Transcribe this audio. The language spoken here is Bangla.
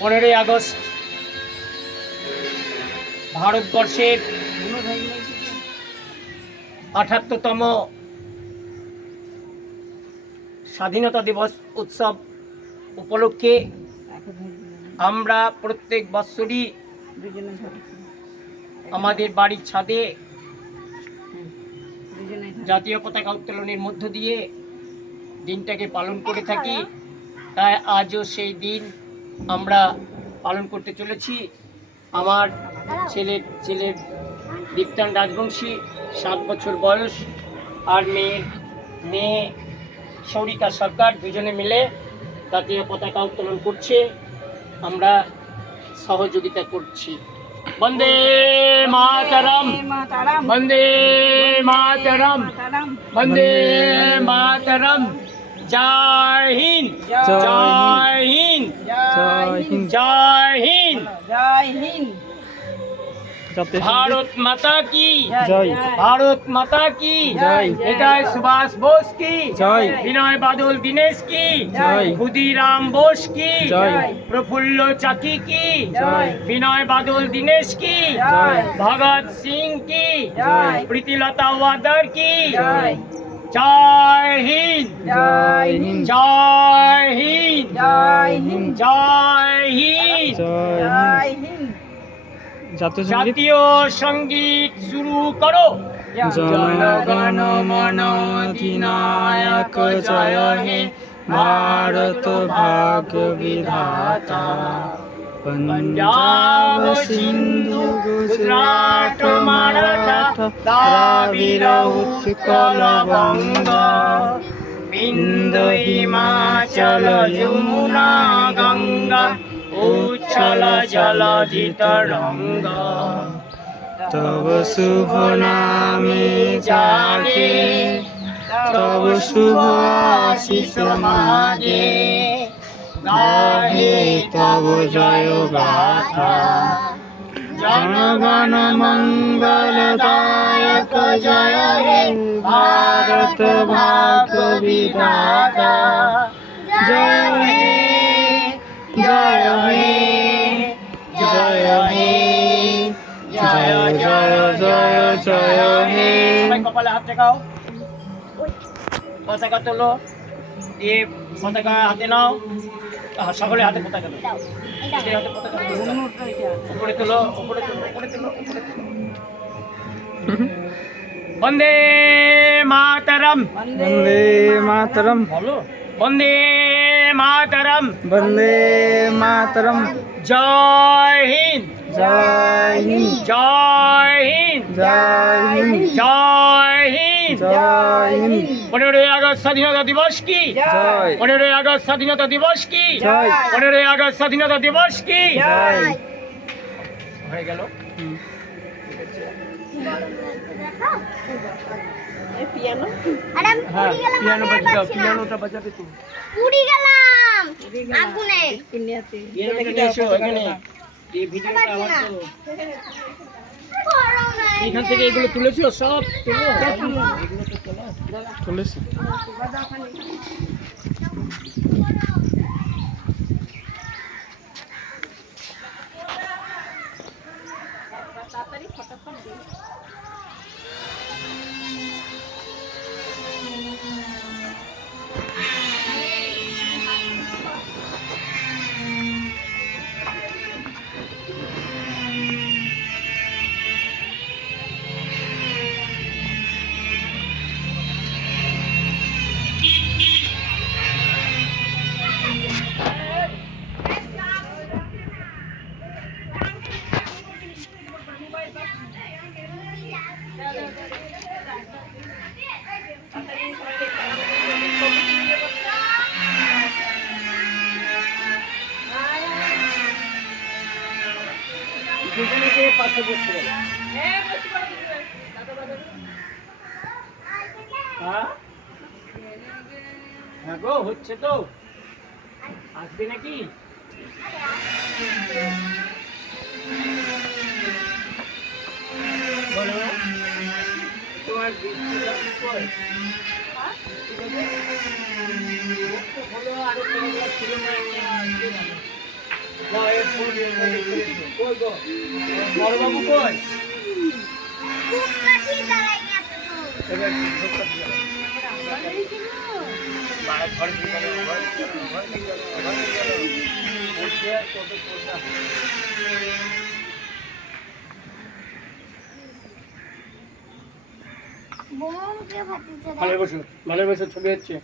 15ই আগস্ট ভারতবর্ষের ৭৮তম স্বাধীনতা দিবস উৎসব উপলক্ষে আমরা প্রত্যেক বৎসরই আমাদের বাড়ির ছাদে জাতীয় পতাকা উত্তোলনের মধ্য দিয়ে দিনটাকে পালন করে থাকি। তাই আজও সেই দিন আমরা পালন করতে চলেছি। আমার ছেলের দীপ্তান রাজবংশী 7 বছর বয়স, আর মেয়ে সৌরিতা সরকার, দুজনে মিলে জাতীয় পতাকা উত্তোলন করছে, আমরা সহযোগিতা করছি। বন্দে মাতরম, বন্দে মাতরম, বন্দে মাতরম। জয় হিন্দ, জয় হিন্দ, জয় হিন্দ, জয় হিন্দ, জয় হিন্দ। भारत माता की जय, भारत माता की जय। नेताजी सुभाष बोस की जय, विनय बादल दिनेश की जय, खुदीराम बोस की जय, प्रफुल्ल चाकी की जय, विनय बादल दिनेश की जय, भगत सिंह की जय, प्रीतिलता वादर की जय। जय हिंद, जय हिंद, जय हिंद, जय हिंद, जय हिंद, जय हिंद। জাতীয় সঙ্গীত শুরু করো। জনগণ মন অধিনায়ক জয় হে, ভারত ভাগ্য বিধাতা। পঞ্জাব সিন্ধু গুজরাট মারাঠা, দ্রাবিড় উৎকল বঙ্গ, বিন্দু হিমাচল যমুনা গঙ্গা, উচ্ছল জলধি তরঙ্গ। তব শুভ নামে জাগে, তব শুভ আশিস মাগে, গাহে তব জয় গাথা। জনগণ মঙ্গলদায়ক জয় হে, ভারত ভাগ্য বিধাতা। জয় হে, জয় হে, জয় হে, জয় জয় জয় জয় হে। সবাই কপালে হাত রেখাও, পতাকা তোলো, দিয়ে পতাকা হাতে নাও, সকলে হাতে পতাকা দাও, হাতে পতাকা উপরে তোলো, উপরে তোলো, উপরে তোলো, উপরে তোলো। বন্দে মাতরম, বন্দে মাতরম, বলো বন্দে মাতরম, বন্দে মাতরম। জয় হিন্দ, জয় হিন্দ, জয় হিন্দ, জয় হিন্দ, জয় হিন্দ, জয় হিন্দ। 15ই আগস্ট স্বাধীনতা দিবস কি জয়, 15ই আগস্ট স্বাধীনতা দিবস কি জয়, 15ই আগস্ট স্বাধীনতা দিবস কি জয়। হয়ে গেল। পিয়ানো, পিয়ানো বাজাও, পিয়ানোটা বাজাবে তুমি। পুরি গেলাম আগুনে, পিয়ানোটা এসো এখানে। এই ভিডিওটা আমার তো এখান থেকে এগুলো তুলেছো, সব তুলো, এগুলো তো তোলা তুলেছি। তাড়াতাড়ি ফটাফট দিই। দুজনেকে পাশে বসতে বলো। হ্যাঁ গো, হচ্ছে তো, আসবে নাকি? বলো তোমার হলো আরো ছিল না। না এর ফুল কই গো বড় বাবু কই এবার ঢোকা দিয়ে বাইরে ঘর দিয়ে ঘর দিয়ে উঠে কত পড়া ভালো বসো ছবি হচ্ছে